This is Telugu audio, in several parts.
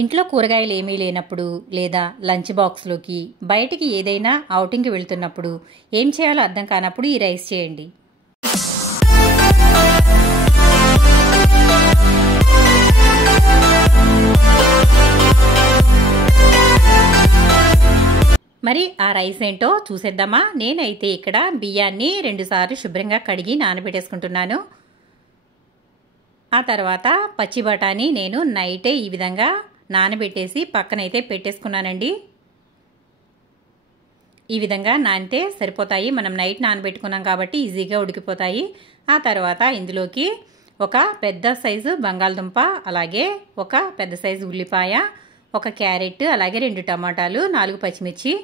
ఇంట్లో కూరగాయలు ఏమీ లేనప్పుడు లేదా లంచ్ బాక్స్లోకి బయటికి ఏదైనా ఔటింగ్కి వెళ్తున్నప్పుడు ఏం చేయాలో అర్థం కానప్పుడు ఈ రైస్ చేయండి. మరి ఆ రైస్ ఏంటో చూసేద్దామా. నేనైతే ఇక్కడ బియ్యాన్ని 2 సార్లు శుభ్రంగా కడిగి నానబెట్టేసుకుంటున్నాను. ఆ తర్వాత పచ్చి బఠానీ నేను నైటే ఈ విధంగా నానబెట్టేసి పక్కనైతే పెట్టేసుకున్నానండి. ఈ విధంగా నానితే సరిపోతాయి. మనం నైట్ నానబెట్టుకున్నాం కాబట్టి ఈజీగా ఉడికిపోతాయి. ఆ తర్వాత ఇందులోకి ఒక పెద్ద సైజు బంగాళదుంప, అలాగే ఒక పెద్ద సైజు ఉల్లిపాయ, ఒక క్యారెట్, అలాగే 2 టమాటాలు, 4 పచ్చిమిర్చి.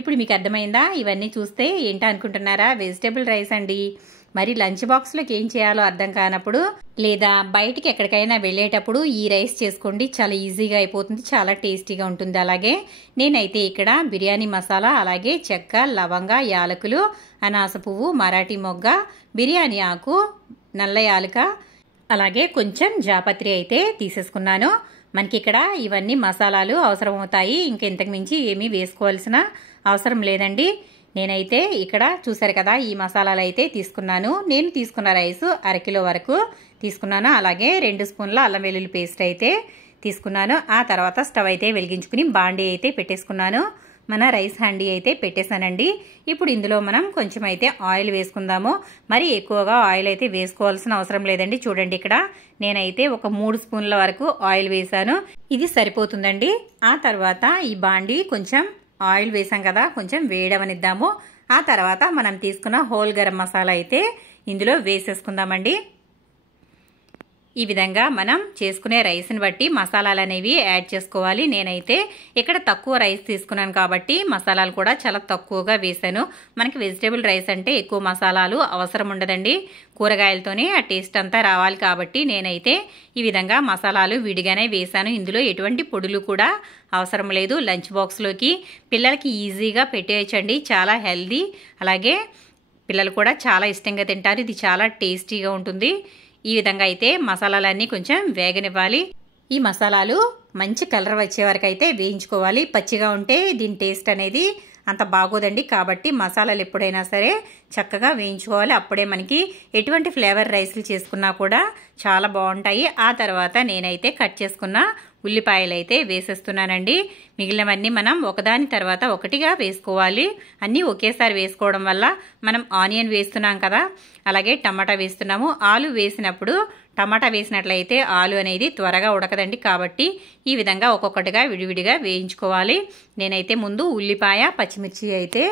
ఇప్పుడు మీకు అర్థమైందా? ఇవన్నీ చూస్తే ఏంటో అనుకుంటున్నారా? వెజిటేబుల్ రైస్ అండి. మరి లంచ్ బాక్స్లోకి ఏం చేయాలో అర్థం కానప్పుడు లేదా బయటికి ఎక్కడికైనా వెళ్ళేటప్పుడు ఈ రైస్ చేసుకోండి. చాలా ఈజీగా అయిపోతుంది, చాలా టేస్టీగా ఉంటుంది. అలాగే నేనైతే ఇక్కడ బిర్యానీ మసాలా, అలాగే చెక్క, లవంగ, యాలకులు, అనాస పువ్వు, మరాఠీ మొగ్గ, బిర్యానీ ఆకు, నల్ల యాలక, అలాగే కొంచెం జాపత్రి అయితే తీసేసుకున్నాను. మనకి ఇక్కడ ఇవన్నీ మసాలాలు అవసరం అవుతాయి. ఇంతకు మించి ఏమీ వేసుకోవాల్సిన అవసరం లేదండి. నేనైతే ఇక్కడ చూసారు కదా, ఈ మసాలాలు అయితే తీసుకున్నాను. నేను తీసుకున్న రైసు 1/2 కిలో వరకు తీసుకున్నాను. అలాగే 2 స్పూన్ల అల్లం వెల్లుల్లి పేస్ట్ అయితే తీసుకున్నాను. ఆ తర్వాత స్టవ్ అయితే వెలిగించుకుని బాండీ అయితే పెట్టేసుకున్నాను. మన రైస్ హ్యాండీ అయితే పెట్టేశానండి. ఇప్పుడు ఇందులో మనం కొంచెం అయితే ఆయిల్ వేసుకుందాము. మరి ఎక్కువగా ఆయిల్ అయితే వేసుకోవాల్సిన అవసరం లేదండి. చూడండి, ఇక్కడ నేనైతే ఒక 3 స్పూన్ల వరకు ఆయిల్ వేసాను. ఇది సరిపోతుందండి. ఆ తర్వాత ఈ బాండీ కొంచెం ఆయిల్ వేసాం కదా, కొంచెం వేడవనిద్దాము. ఆ తర్వాత మనం తీసుకున్న హోల్ గరం మసాలా అయితే ఇందులో వేసేసుకుందామండి. ఈ విధంగా మనం చేసుకునే రైస్ని బట్టి మసాలాలు అనేవి యాడ్ చేసుకోవాలి. నేనైతే ఇక్కడ తక్కువ రైస్ తీసుకున్నాను కాబట్టి మసాలాలు కూడా చాలా తక్కువగా వేసాను. మనకి వెజిటేబుల్ రైస్ అంటే ఎక్కువ మసాలాలు అవసరం ఉండదండి. కూరగాయలతోనే ఆ టేస్ట్ అంతా రావాలి కాబట్టి నేనైతే ఈ విధంగా మసాలాలు విడిగానే వేసాను. ఇందులో ఎటువంటి పొడులు కూడా అవసరం లేదు. లంచ్ బాక్స్లోకి పిల్లలకి ఈజీగా పెట్టేయచ్చండి. చాలా హెల్దీ, అలాగే పిల్లలు కూడా చాలా ఇష్టంగా తింటారు. ఇది చాలా టేస్టీగా ఉంటుంది. ఈ విధంగా అయితే మసాలాలన్నీ కొంచెం వేగనివ్వాలి. ఈ మసాలాలు మంచి కలర్ వచ్చే వరకు అయితే వేయించుకోవాలి. పచ్చిగా ఉంటే దీని టేస్ట్ అనేది అంత బాగోదండి. కాబట్టి మసాలాలు ఎప్పుడైనా సరే చక్కగా వేయించుకోవాలి. అప్పుడే మనకి ఎటువంటి ఫ్లేవర్ రైస్లు చేసుకున్నా కూడా చాలా బాగుంటాయి. ఆ తర్వాత నేనైతే కట్ చేసుకున్న ఉల్లిపాయలు అయితే వేసేస్తున్నానండి. మిగిలినవన్నీ మనం ఒకదాని తర్వాత ఒకటిగా వేసుకోవాలి. అన్నీ ఒకేసారి వేసుకోవడం వల్ల మనం ఆనియన్ వేస్తున్నాం కదా, అలాగే టమాటా వేస్తున్నాము. ఆలు వేసినప్పుడు టమాటా వేసినట్లయితే ఆలు అనేది త్వరగా ఉడకదండి. కాబట్టి ఈ విధంగా ఒక్కొక్కటిగా విడివిడిగా వేయించుకోవాలి. నేనైతే ముందు ఉల్లిపాయ, పచ్చిమిర్చి అయితే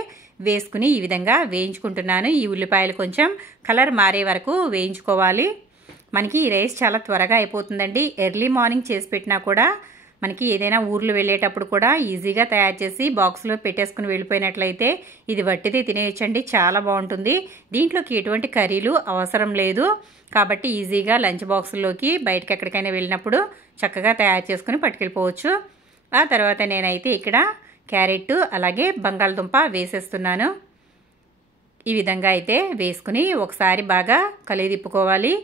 వేసుకుని ఈ విధంగా వేయించుకుంటున్నాను. ఈ ఉల్లిపాయలు కొంచెం కలర్ మారే వరకు వేయించుకోవాలి. మనకి ఈ రైస్ చాలా త్వరగా అయిపోతుందండి. ఎర్లీ మార్నింగ్ చేసి పెట్టినా కూడా మనకి ఏదైనా ఊర్లు వెళ్ళేటప్పుడు కూడా ఈజీగా తయారు చేసి బాక్స్లో పెట్టేసుకుని వెళ్ళిపోయినట్లయితే ఇది వట్టిదే తినేయచ్చండి. చాలా బాగుంటుంది. దీంట్లోకి ఎటువంటి కర్రీలు అవసరం లేదు. కాబట్టి ఈజీగా లంచ్ బాక్సుల్లోకి బయటకి ఎక్కడికైనా వెళ్ళినప్పుడు చక్కగా తయారు చేసుకుని పట్టుకెళ్ళిపోవచ్చు. ఆ తర్వాత నేనైతే ఇక్కడ క్యారెట్, అలాగే బంగాళదుంప వేసేస్తున్నాను. ఈ విధంగా అయితే వేసుకుని ఒకసారి బాగా కలిదిప్పుకోవాలి.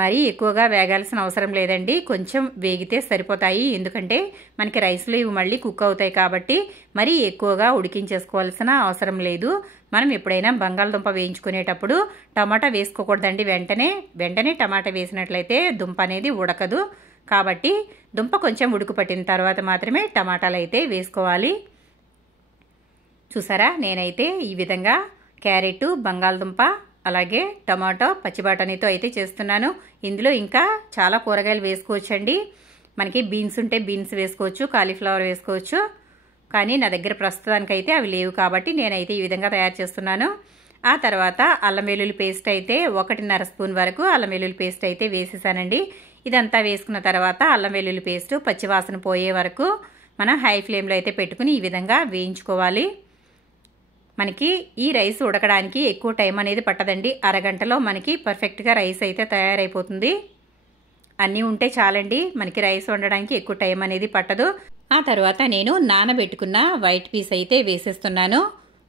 మరీ ఎక్కువగా వేగాల్సిన అవసరం లేదండి. కొంచెం వేగితే సరిపోతాయి. ఎందుకంటే మనకి రైస్లో ఇవి మళ్ళీ కుక్ అవుతాయి కాబట్టి మరీ ఎక్కువగా ఉడికించేసుకోవాల్సిన అవసరం లేదు. మనం ఎప్పుడైనా బంగాళదుంప వేయించుకునేటప్పుడు టమాటా వేసుకోకూడదండి. వెంటనే టమాటా వేసినట్లయితే దుంప అనేది ఉడకదు. కాబట్టి దుంప కొంచెం ఉడుకు పట్టిన తర్వాత మాత్రమే టమాటాలు అయితే వేసుకోవాలి. చూసారా, నేనైతే ఈ విధంగా క్యారెట్, బంగాళదుంప, అలాగే టమాటో, పచ్చి బఠానీతో అయితే చేస్తున్నాను. ఇందులో ఇంకా చాలా కూరగాయలు వేసుకోవచ్చండి. మనకి బీన్స్ ఉంటే బీన్స్ వేసుకోవచ్చు, కాలీఫ్లవర్ వేసుకోవచ్చు. కానీ నా దగ్గర ప్రస్తుతానికైతే అవి లేవు కాబట్టి నేనైతే ఈ విధంగా తయారు చేస్తున్నాను. ఆ తర్వాత అల్లం వెల్లుల్లి పేస్ట్ అయితే 1.5 స్పూన్ వరకు అల్లం వెల్లుల్లి పేస్ట్ అయితే వేసేసానండి. ఇదంతా వేసుకున్న తర్వాత అల్లం వెల్లుల్లి పేస్ట్ పచ్చివాసన పోయే వరకు మనం హై ఫ్లేమ్లో అయితే పెట్టుకుని ఈ విధంగా వేయించుకోవాలి. మనకి ఈ రైస్ ఉడకడానికి ఎక్కువ టైం అనేది పట్టదండి. అరగంటలో మనకి పర్ఫెక్ట్గా రైస్ అయితే తయారైపోతుంది. అన్నీ ఉంటే చాలండి, మనకి రైస్ వండడానికి ఎక్కువ టైం అనేది పట్టదు. ఆ తర్వాత నేను నానబెట్టుకున్న వైట్ పీస్ అయితే వేసేస్తున్నాను.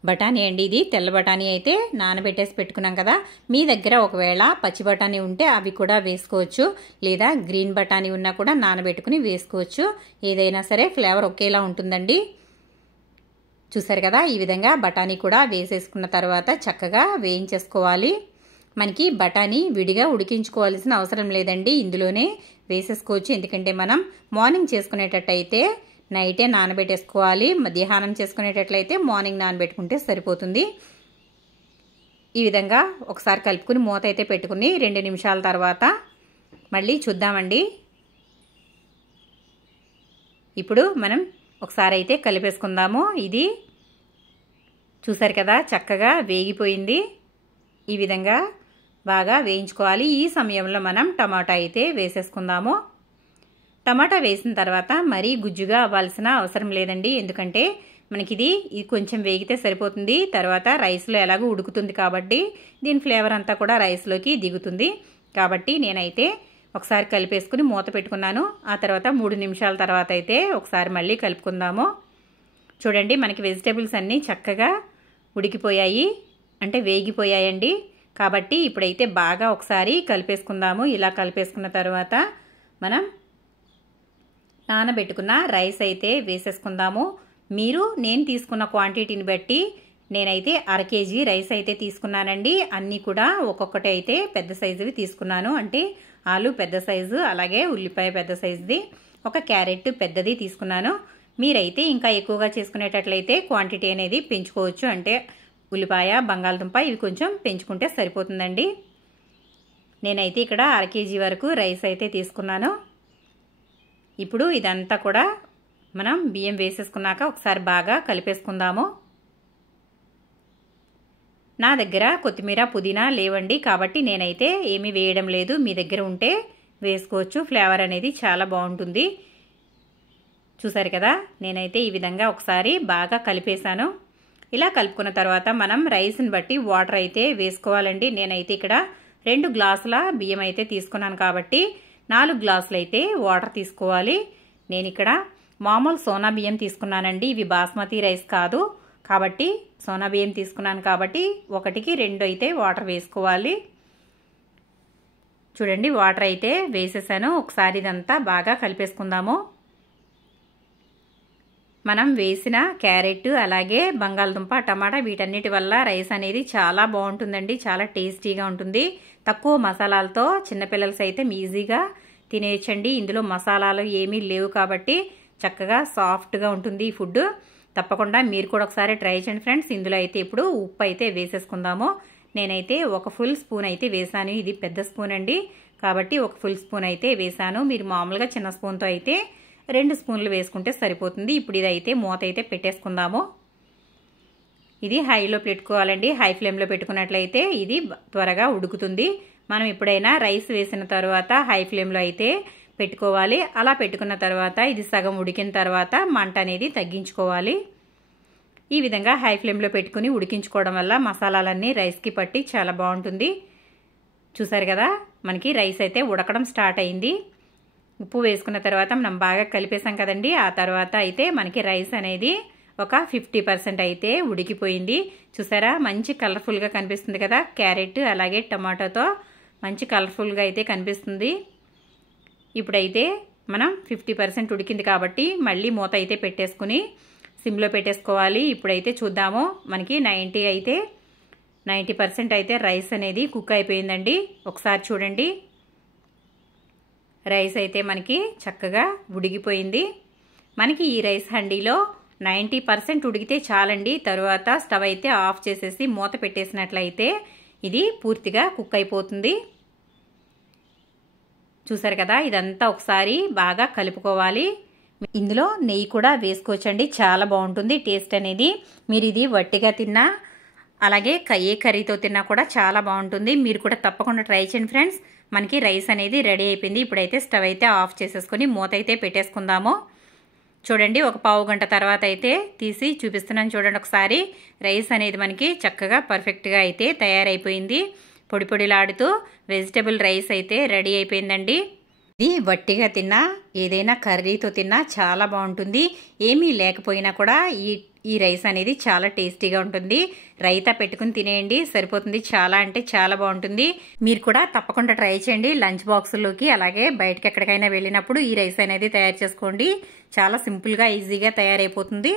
బఠానీ అండి, ఇది తెల్ల బఠానీ అయితే నానబెట్టేసి పెట్టుకున్నాం కదా. మీ దగ్గర ఒకవేళ పచ్చి బఠానీ ఉంటే అవి కూడా వేసుకోవచ్చు, లేదా గ్రీన్ బఠానీ ఉన్నా కూడా నానబెట్టుకుని వేసుకోవచ్చు. ఏదైనా సరే ఫ్లేవర్ ఒకేలా ఉంటుందండి. చూసారు కదా, ఈ విధంగా బఠానీ కూడా వేసేసుకున్న తర్వాత చక్కగా వేయించేసుకోవాలి. మనకి బఠానీ విడిగా ఉడికించుకోవాల్సిన అవసరం లేదండి, ఇందులోనే వేసేసుకోవచ్చు. ఎందుకంటే మనం మార్నింగ్ చేసుకునేటట్టయితే నైటే నానబెట్టేసుకోవాలి, మధ్యాహ్నం చేసుకునేటట్లయితే మార్నింగ్ నానబెట్టుకుంటే సరిపోతుంది. ఈ విధంగా ఒకసారి కలుపుకుని మూత అయితే పెట్టుకుని 2 నిమిషాల తర్వాత మళ్ళీ చూద్దామండి. ఇప్పుడు మనం ఒకసారి అయితే కలిపేసుకుందాము. ఇది చూసారు కదా, చక్కగా వేగిపోయింది. ఈ విధంగా బాగా వేయించుకోవాలి. ఈ సమయంలో మనం టమాటా అయితే వేసేసుకుందాము. టమాటా వేసిన తర్వాత మరీ గుజ్జుగా అవ్వాల్సిన అవసరం లేదండి, ఎందుకంటే మనకి ఇది కొంచెం వేగితే సరిపోతుంది. తర్వాత రైస్లో ఎలాగో ఉడుకుతుంది కాబట్టి దీని ఫ్లేవర్ అంతా కూడా రైస్లోకి దిగుతుంది. కాబట్టి నేనైతే ఒకసారి కలిపేసుకుని మూత పెట్టుకున్నాను. ఆ తర్వాత 3 నిమిషాల తర్వాత అయితే ఒకసారి మళ్ళీ కలుపుకుందాము. చూడండి, మనకి వెజిటేబుల్స్ అన్నీ చక్కగా ఉడికిపోయాయి, అంటే వేగిపోయాయండి. కాబట్టి ఇప్పుడైతే బాగా ఒకసారి కలిపేసుకుందాము. ఇలా కలిపేసుకున్న తర్వాత మనం నానబెట్టుకున్న రైస్ అయితే వేసేసుకుందాము. నేను తీసుకున్న క్వాంటిటీని బట్టి నేనైతే 1/2 కేజీ రైస్ అయితే తీసుకున్నానండి. అన్నీ కూడా ఒక్కొక్కటి అయితే పెద్ద సైజువి తీసుకున్నాను, అంటే ఆలు పెద్ద సైజు, అలాగే ఉల్లిపాయ పెద్ద సైజుది, ఒక క్యారెట్ పెద్దది తీసుకున్నాను. మీరైతే ఇంకా ఎక్కువగా చేసుకునేటట్లయితే క్వాంటిటీ అనేది పెంచుకోవచ్చు, అంటే ఉల్లిపాయ, బంగాళదుంప ఇవి కొంచెం పెంచుకుంటే సరిపోతుందండి. నేనైతే ఇక్కడ 1/2 కేజీ వరకు రైస్ అయితే తీసుకున్నాను. ఇప్పుడు ఇదంతా కూడా మనం బియ్యం వేసేసుకున్నాక ఒకసారి బాగా కలిపేసుకుందాము. నా దగ్గర కొత్తిమీర, పుదీనా లేవండి, కాబట్టి నేనైతే ఏమీ వేయడం లేదు. మీ దగ్గర ఉంటే వేసుకోవచ్చు, ఫ్లేవర్ అనేది చాలా బాగుంటుంది. చూసారు కదా, నేనైతే ఈ విధంగా ఒకసారి బాగా కలిపేశాను. ఇలా కలుపుకున్న తర్వాత మనం రైస్ని బట్టి వాటర్ అయితే వేసుకోవాలండి. నేనైతే ఇక్కడ 2 గ్లాసుల బియ్యం అయితే తీసుకున్నాను కాబట్టి 4 గ్లాసులు అయితే వాటర్ తీసుకోవాలి. నేను ఇక్కడ మామూలు సోనా బియ్యం తీసుకున్నానండి, ఇవి బాస్మతి రైస్ కాదు. కాబట్టి సోనా బియ్యం తీసుకున్నాను కాబట్టి 1కి 2 అయితే వాటర్ వేసుకోవాలి. చూడండి, వాటర్ అయితే వేసేసాను. ఒకసారి ఇదంతా బాగా కలిపేసుకుందాము. మనం వేసిన క్యారెట్, అలాగే బంగాళదుంప, టమాటా వీటన్నిటి వల్ల రైస్ అనేది చాలా బాగుంటుందండి, చాలా టేస్టీగా ఉంటుంది. తక్కువ మసాలాలతో చిన్నపిల్లలు సైతం ఈజీగా తినేయచ్చండి. ఇందులో మసాలాలు ఏమీ లేవు కాబట్టి చక్కగా సాఫ్ట్గా ఉంటుంది ఈ ఫుడ్. తప్పకుండా మీరు కూడా ఒకసారి ట్రై చేయండి ఫ్రెండ్స్. ఇందులో అయితే ఇప్పుడు ఉప్పు అయితే వేసేసుకుందాము. నేనైతే 1 ఫుల్ స్పూన్ అయితే వేసాను, ఇది పెద్ద స్పూన్ అండి కాబట్టి 1 ఫుల్ స్పూన్ అయితే వేసాను. మీరు మామూలుగా చిన్న స్పూన్తో అయితే 2 స్పూన్లు వేసుకుంటే సరిపోతుంది. ఇప్పుడు ఇదైతే మూత అయితే పెట్టేసుకుందాము. ఇది హైలో పెట్టుకోవాలండి, హై ఫ్లేమ్లో పెట్టుకున్నట్లయితే ఇది త్వరగా ఉడుకుతుంది. మనం ఎప్పుడైనా రైస్ వేసిన తర్వాత హై ఫ్లేమ్లో అయితే పెట్టుకోవాలి. అలా పెట్టుకున్న తర్వాత ఇది సగం ఉడికిన తర్వాత మంట అనేది తగ్గించుకోవాలి. ఈ విధంగా హై ఫ్లేమ్లో పెట్టుకుని ఉడికించుకోవడం వల్ల మసాలాలన్నీ రైస్కి పట్టి చాలా బాగుంటుంది. చూసారు కదా, మనకి రైస్ అయితే ఉడకడం స్టార్ట్ అయింది. ఉప్పు వేసుకున్న తర్వాత మనం బాగా కలిపేసాం కదండి. ఆ తర్వాత అయితే మనకి రైస్ అనేది ఒక 50% అయితే ఉడికిపోయింది. చూసారా, మంచి కలర్ఫుల్గా కనిపిస్తుంది కదా, క్యారెట్ అలాగే టమాటోతో మంచి కలర్ఫుల్గా అయితే కనిపిస్తుంది. ఇప్పుడైతే మనం 50% ఉడికింది కాబట్టి మళ్ళీ మూత అయితే పెట్టేసుకుని సిమ్లో పెట్టేసుకోవాలి. ఇప్పుడైతే చూద్దాము, మనకి 90% అయితే రైస్ అనేది కుక్ అయిపోయిందండి. ఒకసారి చూడండి, రైస్ అయితే మనకి చక్కగా ఉడికిపోయింది. మనకి ఈ రైస్ హండీలో 90% ఉడికితే చాలండి. తరువాత స్టవ్ అయితే ఆఫ్ చేసేసి మూత పెట్టేసినట్లయితే ఇది పూర్తిగా కుక్ అయిపోతుంది. చూసారు కదా, ఇదంతా ఒకసారి బాగా కలుపుకోవాలి. ఇందులో నెయ్యి కూడా వేసుకోవచ్చండి, చాలా బాగుంటుంది టేస్ట్ అనేది. మీరు ఇది వట్టిగా తిన్నా అలాగే ఏ కర్రీతో తిన్నా కూడా చాలా బాగుంటుంది. మీరు కూడా తప్పకుండా ట్రై చేయండి ఫ్రెండ్స్. మనకి రైస్ అనేది రెడీ అయిపోయింది. ఇప్పుడైతే స్టవ్ అయితే ఆఫ్ చేసేసుకొని మూత అయితే పెట్టేసుకుందాము. చూడండి, ఒక పావు గంట తర్వాత అయితే తీసి చూపిస్తున్నాను. చూడండి ఒకసారి, రైస్ అనేది మనకి చక్కగా పర్ఫెక్ట్గా అయితే తయారైపోయింది. పొడి పొడిలాడుతూ వెజిటబుల్ రైస్ అయితే రెడీ అయిపోయిందండి. ఇది వట్టిగా తిన్నా ఏదైనా కర్రీతో తిన్నా చాలా బాగుంటుంది. ఏమీ లేకపోయినా కూడా ఈ రైస్ అనేది చాలా టేస్టీగా ఉంటుంది. రైతా పెట్టుకుని తినేయండి, సరిపోతుంది. చాలా అంటే చాలా బాగుంటుంది. మీరు కూడా తప్పకుండా ట్రై చేయండి. లంచ్ బాక్సుల్లోకి అలాగే బయటకి ఎక్కడికైనా వెళ్ళినప్పుడు ఈ రైస్ అనేది తయారు చేసుకోండి. చాలా సింపుల్గా ఈజీగా తయారైపోతుంది.